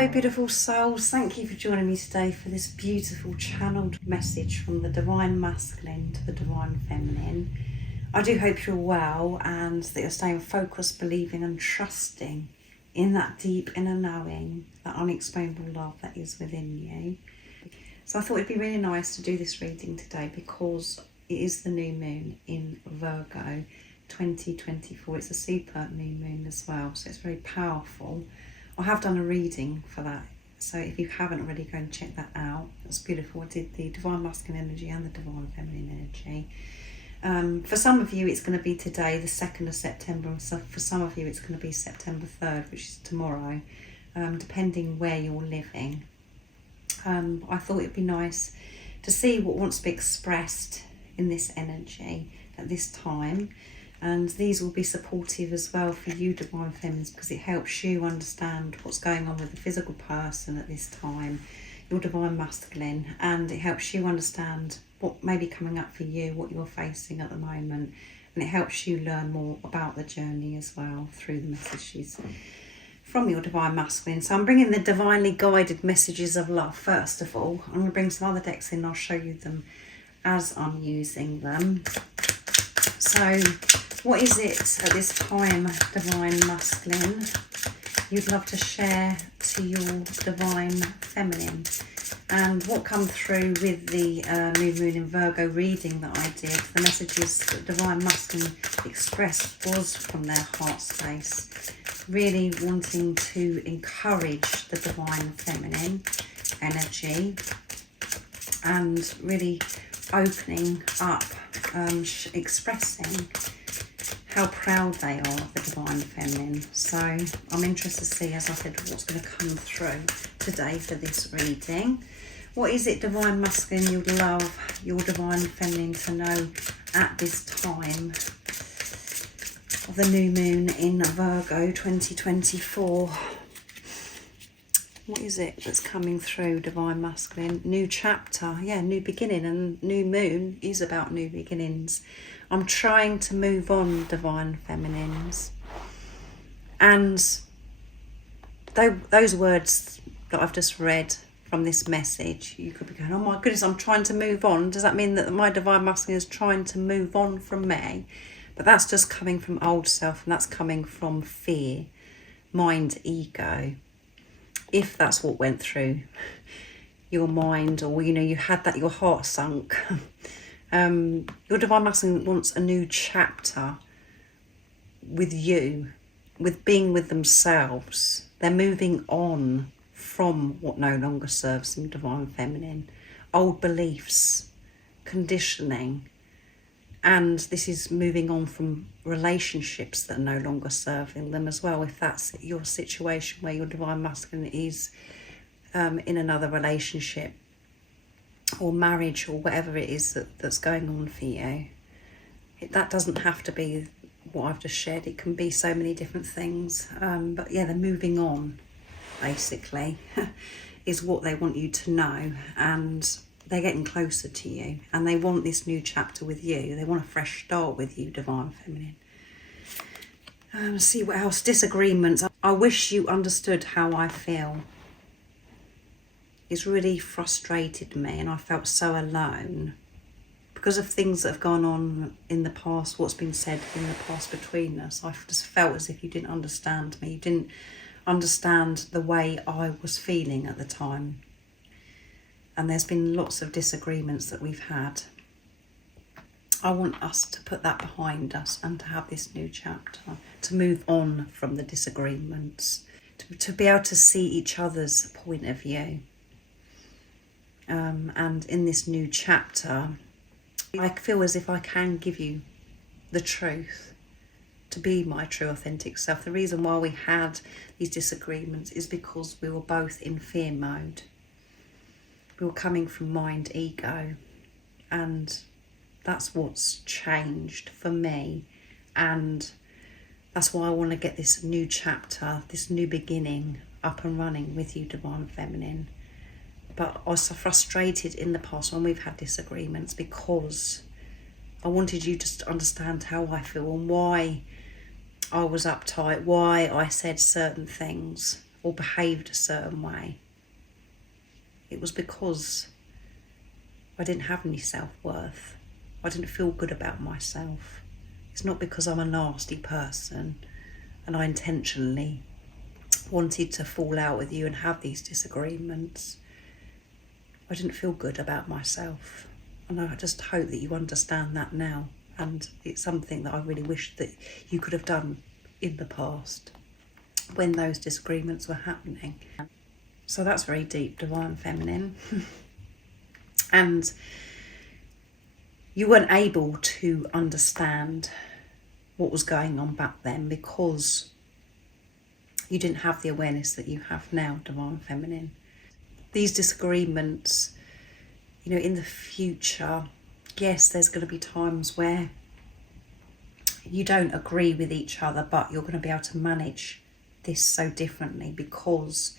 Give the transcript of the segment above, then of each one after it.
Hello beautiful souls, thank you for joining me today for this beautiful channeled message from the Divine Masculine to the Divine Feminine. I do hope you're well and that you're staying focused, believing and trusting in that deep inner knowing, that unexplainable love that is within you. So I thought it'd be really nice to do this reading today because it is the new moon in Virgo 2024. It's a super new moon as well, so it's very powerful. I have done a reading for that, so if you haven't already, go and check that out. That's beautiful. I did the Divine Masculine energy and the Divine Feminine energy. For some of you it's going to be today, the 2nd of September, and so for some of you it's going to be September 3rd, which is tomorrow, depending where you're living. I thought it'd be nice to see what wants to be expressed in this energy at this time. And these will be supportive as well for you, Divine Feminines, because it helps you understand what's going on with the physical person at this time, your Divine Masculine, and it helps you understand what may be coming up for you, what you're facing at the moment, and it helps you learn more about the journey as well through the messages from your Divine Masculine. So I'm bringing the divinely guided messages of love first of all. I'm going to bring some other decks in, I'll show you them as I'm using them. So what is it at this time, Divine Masculine, you'd love to share to your Divine Feminine? And what come through with the new moon in Virgo reading that I did, the messages that Divine Masculine expressed was from their heart space, really wanting to encourage the Divine Feminine energy and really opening up, expressing how proud they are of the Divine Feminine. So I'm interested to see, as I said, what's going to come through today for this reading. What is it, Divine Masculine, you'd love your Divine Feminine to know at this time of the new moon in Virgo 2024? What is it that's coming through, Divine Masculine? New chapter, yeah, new beginning, and new moon is about new beginnings. I'm trying to move on, Divine Feminines. And those words that I've just read from this message, you could be going, oh my goodness, I'm trying to move on. Does that mean that my Divine Masculine is trying to move on from me? But that's just coming from old self, and that's coming from fear, mind, ego. If that's what went through your mind, or you had that, your heart sunk. Your Divine Masculine wants a new chapter with you, with being with themselves. They're moving on from what no longer serves them, Divine Feminine. Old beliefs, conditioning, and this is moving on from relationships that are no longer serving them as well. If that's your situation where your Divine Masculine is in another relationship or marriage or whatever it is that's going on for you, that doesn't have to be what I've just shared. It can be so many different things, but yeah, they're moving on basically is what they want you to know, and they're getting closer to you, and they want this new chapter with you. They want a fresh start with you, Divine Feminine. See what else. Disagreements. I wish you understood how I feel. It's really frustrated me, and I felt so alone because of things that have gone on in the past, what's been said in the past between us. I just felt as if you didn't understand me. You didn't understand the way I was feeling at the time. And there's been lots of disagreements that we've had. I want us to put that behind us and to have this new chapter, to move on from the disagreements, to be able to see each other's point of view. And in this new chapter, I feel as if I can give you the truth, to be my true authentic self. The reason why we had these disagreements is because we were both in fear mode. We were coming from mind, ego, and that's what's changed for me. And that's why I want to get this new chapter, this new beginning up and running with you, Divine Feminine. But I was so frustrated in the past when we've had disagreements because I wanted you to understand how I feel and why I was uptight, why I said certain things. or behaved a certain way, it was because I didn't have any self-worth. I didn't feel good about myself. It's not because I'm a nasty person and I intentionally wanted to fall out with you and have these disagreements. I didn't feel good about myself. And I just hope that you understand that now. And it's something that I really wish that you could have done in the past when those disagreements were happening. So that's very deep, Divine Feminine. And you weren't able to understand what was going on back then because you didn't have the awareness that you have now, Divine Feminine. These disagreements, you know, in the future, yes, there's going to be times where you don't agree with each other, but you're going to be able to manage this so differently because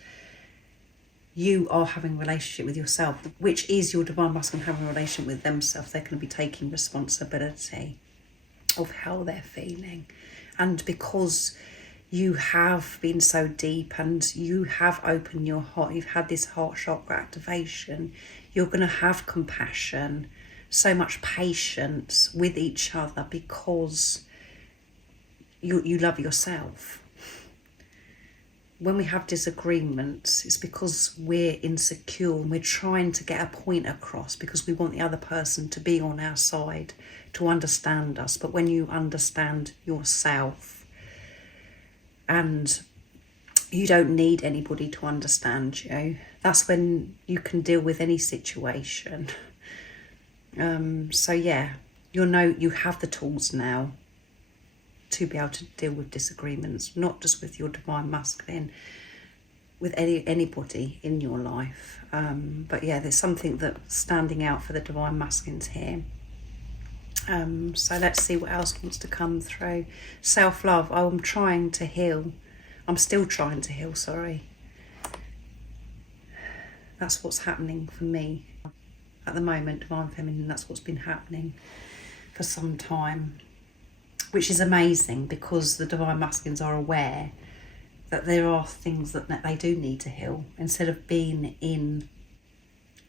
you are having a relationship with yourself, which is your Divine Masculine having a relationship with themselves. They're going to be taking responsibility of how they're feeling. And because you have been so deep and you have opened your heart, you've had this heart chakra activation, you're going to have compassion, so much patience with each other because you love yourself. When we have disagreements, it's because we're insecure and we're trying to get a point across because we want the other person to be on our side, to understand us. But when you understand yourself and you don't need anybody to understand you, that's when you can deal with any situation. So yeah, you have the tools now to be able to deal with disagreements, not just with your Divine Masculine, with anybody in your life. But yeah, there's something that's standing out for the Divine Masculines here. So let's see what else wants to come through. Self-love. Oh, I'm trying to heal. I'm still trying to heal, sorry. That's what's happening for me at the moment, Divine Feminine. That's what's been happening for some time, which is amazing because the Divine Masculines are aware that there are things that they do need to heal. Instead of being in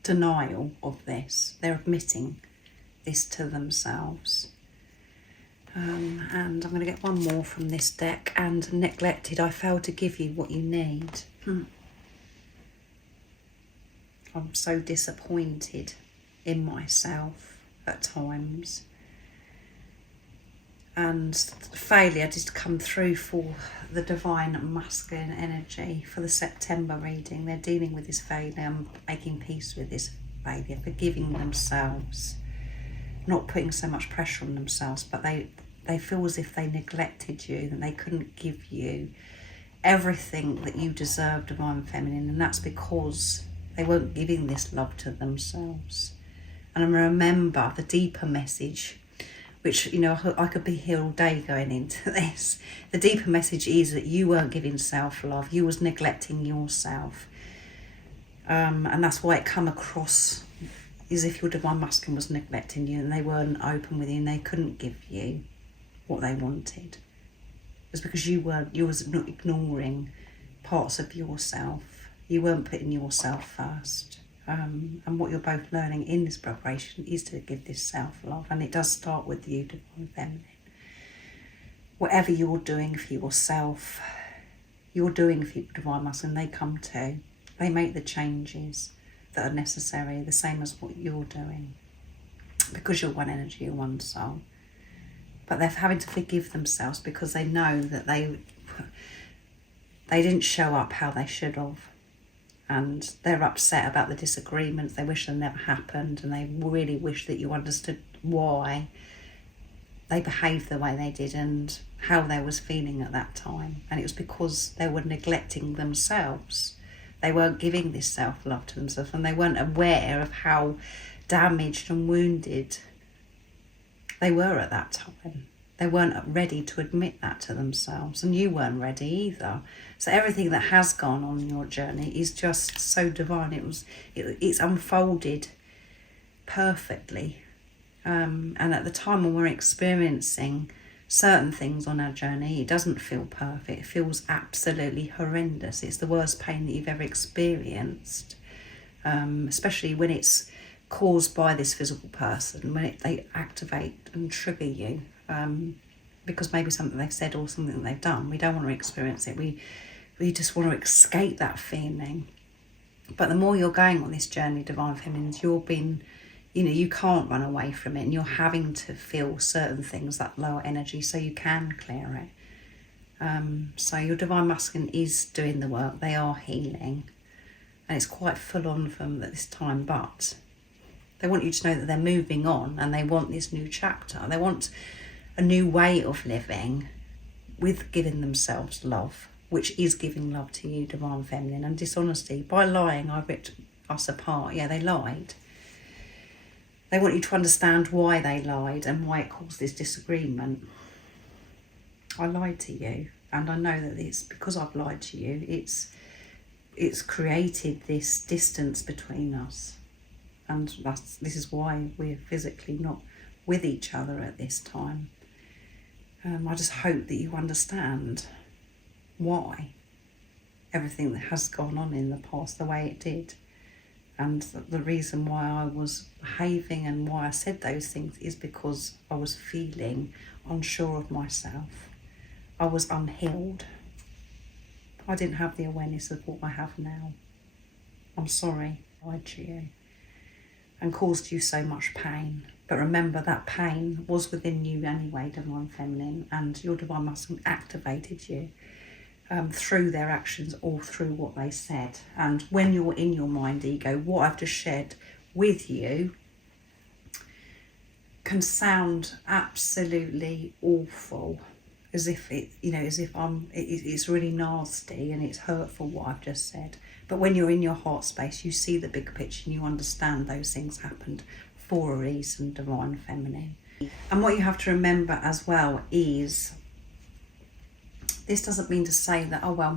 denial of this, they're admitting this to themselves. And I'm going to get one more from this deck. And neglected, I failed to give you what you need. I'm so disappointed in myself at times. And failure did come through for the Divine Masculine energy for the September reading. They're dealing with this failure, making peace with this failure, forgiving themselves, not putting so much pressure on themselves, but they feel as if they neglected you and they couldn't give you everything that you deserve, Divine Feminine, and that's because they weren't giving this love to themselves. And I remember the deeper message, which, you know, I could be here all day going into this. The deeper message is that you weren't giving self-love. You was neglecting yourself. And that's why it come across as if your Divine Masculine was neglecting you and they weren't open with you and they couldn't give you what they wanted. It was because you was ignoring parts of yourself. You weren't putting yourself first. And what you're both learning in this preparation is to give this self-love, and it does start with you, Divine Feminine. Whatever you're doing for yourself, you're doing for your Divine Masculine, they come to. They make the changes that are necessary, the same as what you're doing, because you're one energy, you're one soul. But they're having to forgive themselves because they know that they didn't show up how they should have. And they're upset about the disagreements. They wish they never happened, and they really wish that you understood why they behaved the way they did and how they was feeling at that time. And it was because they were neglecting themselves. They weren't giving this self-love to themselves, and they weren't aware of how damaged and wounded they were at that time. They weren't ready to admit that to themselves, and you weren't ready either. So everything that has gone on in your journey is just so divine. It's unfolded perfectly. And at the time when we're experiencing certain things on our journey, it doesn't feel perfect. It feels absolutely horrendous. It's the worst pain that you've ever experienced, especially when it's caused by this physical person, when they activate and trigger you, because maybe something they've said or something that they've done. We don't want to experience it. We just want to escape that feeling. But the more you're going on this journey, Divine Feminines, you're being, you can't run away from it, and you're having to feel certain things, that lower energy, so you can clear it. So your Divine Masculine is doing the work. They are healing, and it's quite full on for them at this time, but they want you to know that they're moving on, and they want this new chapter. They want a new way of living with giving themselves love, which is giving love to you, Divine Feminine. And dishonesty, by lying, I ripped us apart. Yeah, they lied. They want you to understand why they lied and why it caused this disagreement. I lied to you, and I know that it's because I've lied to you. It's created this distance between us, and this is why we're physically not with each other at this time. I just hope that you understand why everything that has gone on in the past the way it did, and the reason why I was behaving and why I said those things is because I was feeling unsure of myself. I was unhealed. I didn't have the awareness of what I have now. I'm sorry I lied to you and caused you so much pain. But remember, that pain was within you anyway, Divine Feminine, and your Divine Masculine activated you through their actions or through what they said. And when you're in your mind ego, what I've just shared with you can sound absolutely awful, as if it's really nasty and it's hurtful what I've just said. But when you're in your heart space, you see the big picture and you understand those things happened for a reason, Divine Feminine. And what you have to remember as well is, this doesn't mean to say that, oh well,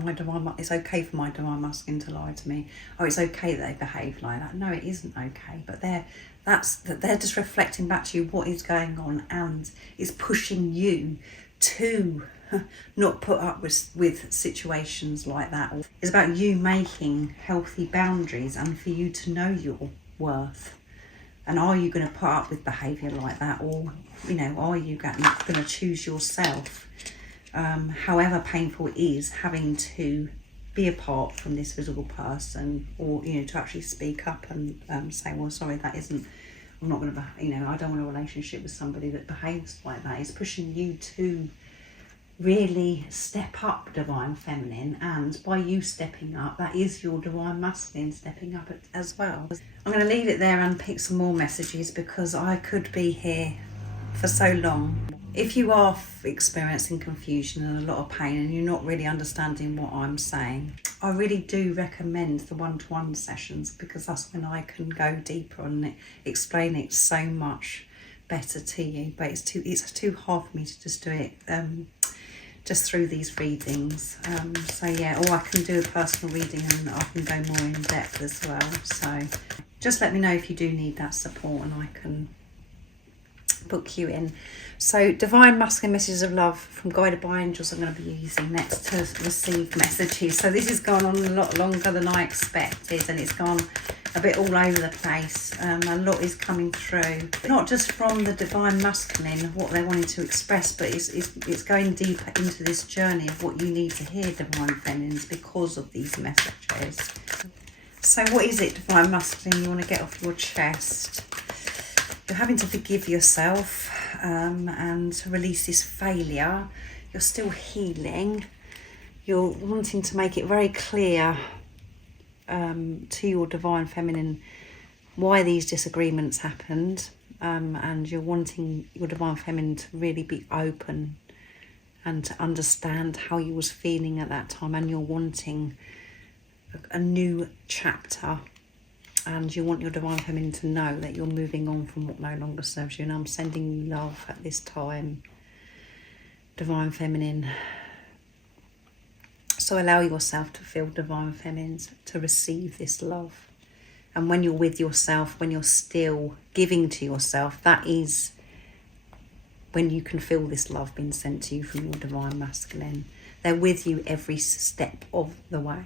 it's okay for my Divine Masculine to lie to me. Oh, it's okay that they behave like that. No, it isn't okay. But they're just reflecting back to you what is going on, and it's pushing you to not put up with situations like that. It's about you making healthy boundaries and for you to know your worth. And are you going to put up with behaviour like that, or are you going to choose yourself? However painful it is having to be apart from this visible person, or to actually speak up and say, well, sorry, I'm not going to I don't want a relationship with somebody that behaves like that. It's pushing you to really step up, Divine Feminine, and by you stepping up, that is your Divine Masculine stepping up as well. I'm going to leave it there and pick some more messages, because I could be here for so long. If you are experiencing confusion and a lot of pain and you're not really understanding what I'm saying, I really do recommend the one-to-one sessions, because that's when I can go deeper and explain it so much better to you. But it's too hard for me to just do it just through these readings. So yeah, or I can do a personal reading and I can go more in depth as well. So just let me know if you do need that support and I can book you in. So Divine Masculine Messages of Love from Guided by Angels I'm going to be using next to receive messages. So this has gone on a lot longer than I expected, and it's gone a bit all over the place. A lot is coming through, not just from the Divine Masculine, what they wanted to express, but it's going deeper into this journey of what you need to hear, Divine Feminines, because of these messages. So what is it, Divine Masculine, you want to get off your chest? You're having to forgive yourself and to release this failure. You're still healing. You're wanting to make it very clear to your Divine Feminine why these disagreements happened, and you're wanting your Divine Feminine to really be open and to understand how you was feeling at that time, and you're wanting a new chapter. And you want your Divine Feminine to know that you're moving on from what no longer serves you. And I'm sending you love at this time, Divine Feminine. So allow yourself to feel, Divine Feminines, to receive this love. And when you're with yourself, when you're still giving to yourself, that is when you can feel this love being sent to you from your divine masculine. They're with you every step of the way.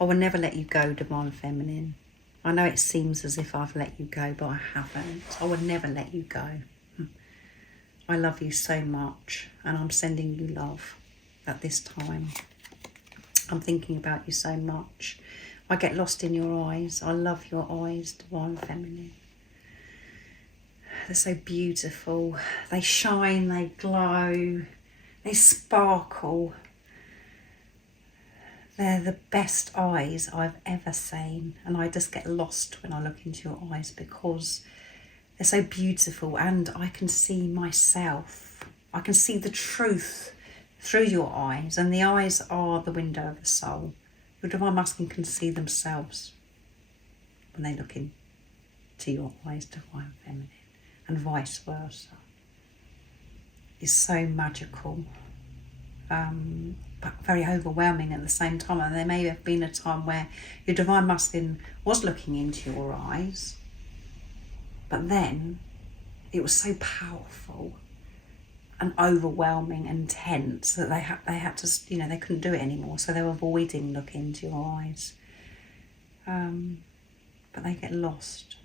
I will never let you go, divine feminine. I know it seems as if I've let you go, but I haven't. I would never let you go. I love you so much, and I'm sending you love at this time. I'm thinking about you so much. I get lost in your eyes. I love your eyes, divine feminine. They're so beautiful. They shine, they glow, they sparkle. They're the best eyes I've ever seen, and I just get lost when I look into your eyes because they're so beautiful, and I can see myself. I can see the truth through your eyes, and the eyes are the window of the soul. Your divine masculine can see themselves when they look into your eyes, divine feminine, and vice versa. It's so magical. But very overwhelming at the same time. And there may have been a time where your divine masculine was looking into your eyes, but then it was so powerful and overwhelming and tense that they had to, they couldn't do it anymore, so they were avoiding looking into your eyes. But they get lost.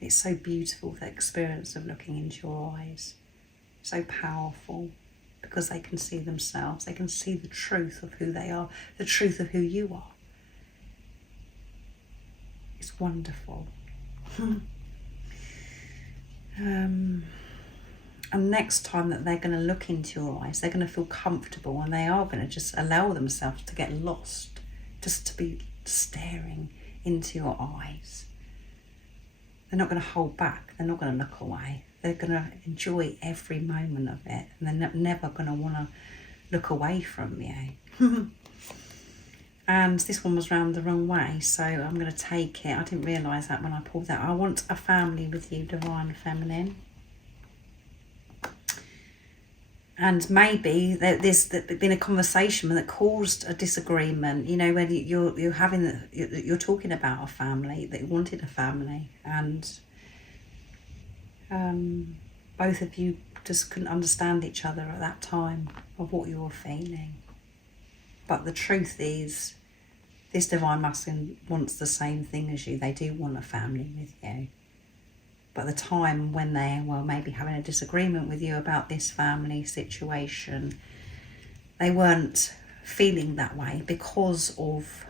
It's so beautiful, the experience of looking into your eyes. So powerful. Because they can see themselves, they can see the truth of who they are, the truth of who you are. It's wonderful. And next time that they're going to look into your eyes, they're going to feel comfortable, and they are going to just allow themselves to get lost, just to be staring into your eyes. They're not going to hold back, they're not going to look away. They're going to enjoy every moment of it, and they're never going to want to look away from you. And this one was round the wrong way, so I'm going to take it. I didn't realise that when I pulled that. I want a family with you, divine feminine. And maybe there's been a conversation that caused a disagreement, where you're talking about a family, that you wanted a family, and both of you just couldn't understand each other at that time of what you were feeling. But the truth is, this divine masculine wants the same thing as you. They do want a family with you. But the time when they were maybe having a disagreement with you about this family situation, they weren't feeling that way because of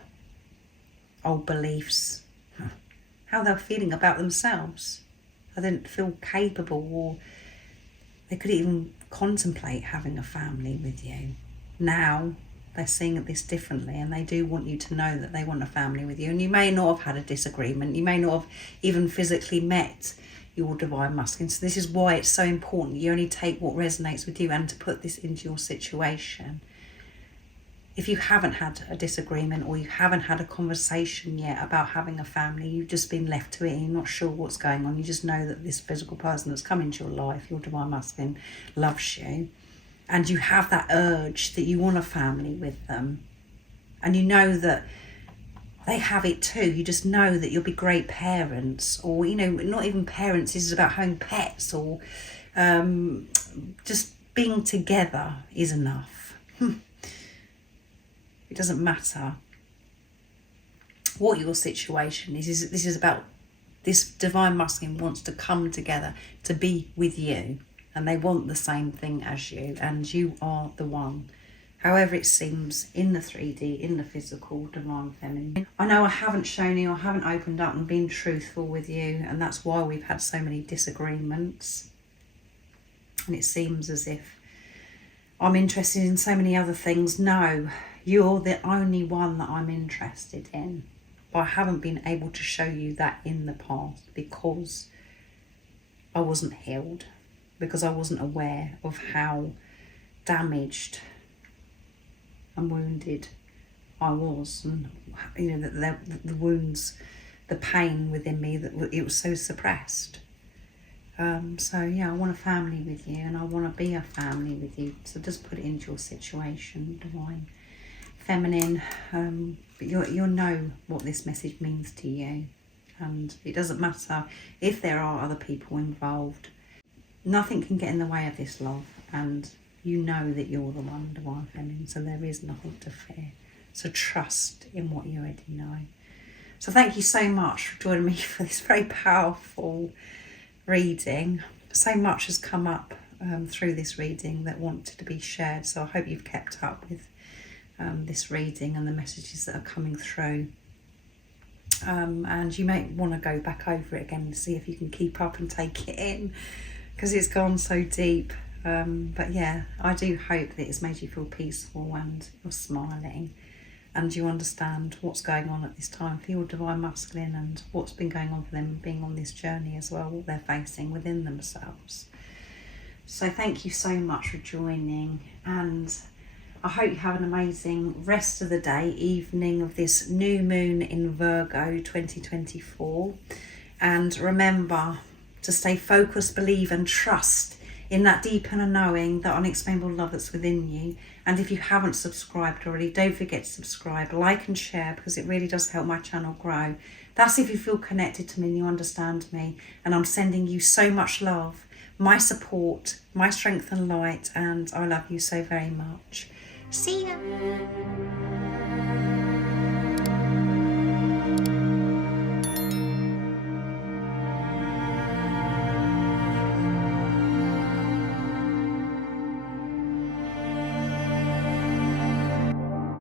old beliefs, how they're feeling about themselves. They didn't feel capable, or they could even contemplate having a family with you. Now they're seeing this differently, and they do want you to know that they want a family with you. And you may not have had a disagreement. You may not have even physically met your divine masculine. So this is why it's so important. You only take what resonates with you, and to put this into your situation. If you haven't had a disagreement, or you haven't had a conversation yet about having a family, you've just been left to it and you're not sure what's going on. You just know that this physical person that's come into your life, your divine masculine, loves you. And you have that urge that you want a family with them. And you know that they have it too. You just know that you'll be great parents, or, not even parents, this is about having pets, or just being together is enough. It doesn't matter what your situation is. This is about, this divine masculine wants to come together to be with you, and they want the same thing as you, and you are the one. However it seems in the 3D, in the physical, divine feminine. I know I haven't shown you, I haven't opened up and been truthful with you, and that's why we've had so many disagreements. And it seems as if I'm interested in so many other things. No, you're the only one that I'm interested in. But I haven't been able to show you that in the past because I wasn't healed, because I wasn't aware of how damaged and wounded I was, and the wounds, the pain within me, that it was so suppressed. So yeah, I want a family with you, and I want to be a family with you. So just put it into your situation, divine feminine. But you'll know what this message means to you, and it doesn't matter if there are other people involved. Nothing can get in the way of this love, and you know that you're the one, Divine Feminine, so there is nothing to fear. So trust in what you already know. So thank you so much for joining me for this very powerful reading. So much has come up through this reading that wanted to be shared, so I hope you've kept up with this reading and the messages that are coming through. And you may want to go back over it again to see if you can keep up and take it in, because it's gone so deep. But yeah, I do hope that it's made you feel peaceful and you're smiling and you understand what's going on at this time for your Divine Masculine and what's been going on for them being on this journey as well, what they're facing within themselves. So thank you so much for joining, and I hope you have an amazing rest of the day, evening of this new moon in Virgo 2024. And remember to stay focused, believe and trust in that deep inner knowing, that unexplainable love that's within you. And if you haven't subscribed already, don't forget to subscribe, like and share, because it really does help my channel grow. That's if you feel connected to me and you understand me. And I'm sending you so much love, my support, my strength and light, and I love you so very much. See ya.